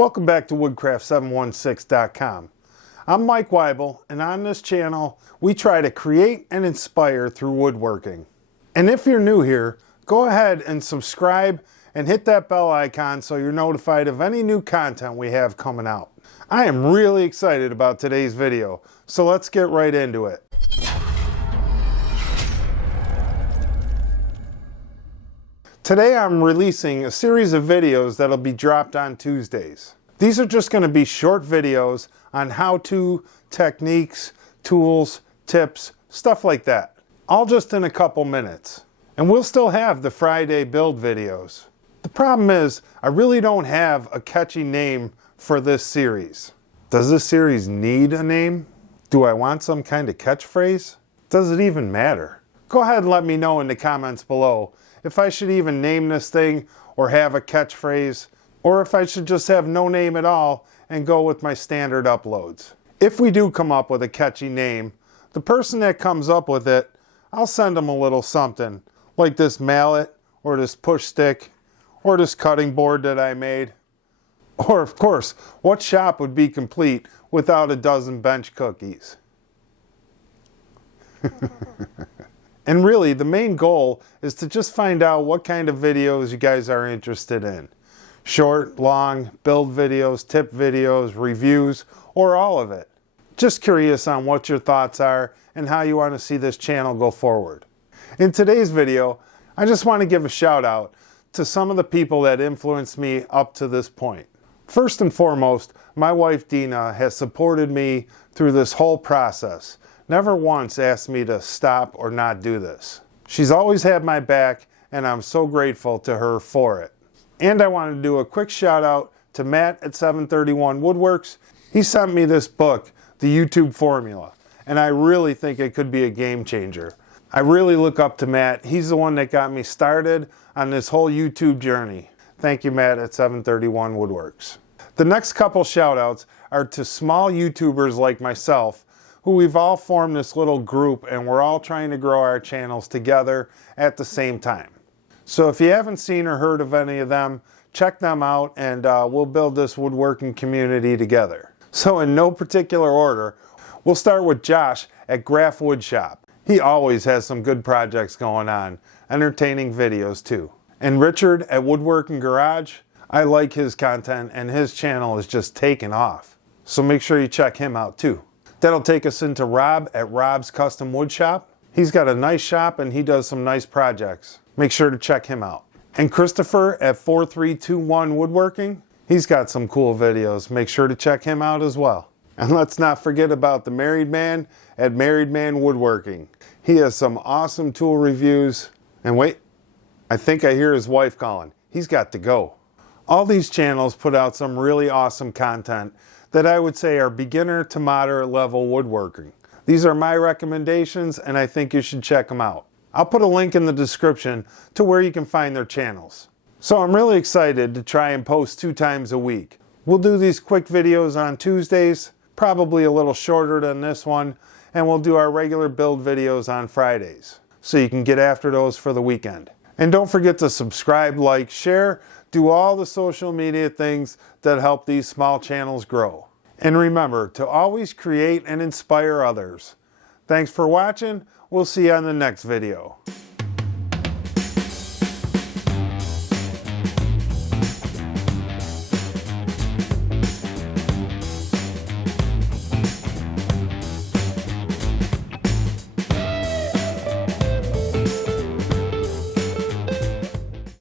Welcome back to Woodcraft716.com. I'm Mike Weibel, and on this channel, we try to create and inspire through woodworking. And if you're new here, go ahead and subscribe and hit that bell icon so you're notified of any new content we have coming out. I am really excited about today's video, so let's get right into it. Today I'm releasing a series of videos that'll be dropped on Tuesdays. These are just going to be short videos on how-to, techniques, tools, tips, stuff like that. All just in a couple minutes. And we'll still have the Friday build videos. The problem is, I really don't have a catchy name for this series. Does this series need a name? Do I want some kind of catchphrase? Does it even matter? Go ahead and let me know in the comments below if I should even name this thing or have a catchphrase, or if I should just have no name at all and go with my standard uploads. If we do come up with a catchy name, the person that comes up with it, I'll send them a little something, like this mallet, or this push stick, or this cutting board that I made. Or of course, what shop would be complete without a dozen bench cookies? And really, the main goal is to just find out what kind of videos you guys are interested in. Short, long, build videos, tip videos, reviews, or all of it. Just curious on what your thoughts are and how you want to see this channel go forward. In today's video, I just want to give a shout out to some of the people that influenced me up to this point. First and foremost, my wife Dina has supported me through this whole process. Never once asked me to stop or not do this. She's always had my back, and I'm so grateful to her for it. And I want to do a quick shout out to Matt at 731 Woodworks. He sent me this book, The YouTube Formula, and I really think it could be a game changer. I really look up to Matt. He's the one that got me started on this whole YouTube journey. Thank you, Matt at 731 Woodworks. The next couple shout outs are to small YouTubers like myself, who we've all formed this little group and we're all trying to grow our channels together at the same time. So if you haven't seen or heard of any of them, check them out, and we'll build this woodworking community together. So in no particular order, we'll start with Josh at Graff Woodshop. He always has some good projects going on, entertaining videos too. And Richard at WoodWorking Garage, I like his content and his channel is just taking off. So make sure you check him out too. That'll take us into Rob at Rob's Custom Woodshop. He's got a nice shop and he does some nice projects. Make sure to check him out. And Christopher at 4321 Woodworking, he's got some cool videos. Make sure to check him out as well. And let's not forget about the Married Man at Married Man Woodworking. He has some awesome tool reviews. And wait, I think I hear his wife calling. He's got to go. All these channels put out some really awesome content that I would say are beginner to moderate level woodworking. These are my recommendations and I think you should check them out. I'll put a link in the description to where you can find their channels. So I'm really excited to try and post 2 times a week. We'll do these quick videos on Tuesdays, probably a little shorter than this one, and we'll do our regular build videos on Fridays, so you can get after those for the weekend. And don't forget to subscribe, like, share, do all the social media things that help these small channels grow. And remember to always create and inspire others. Thanks for watching. We'll see you on the next video.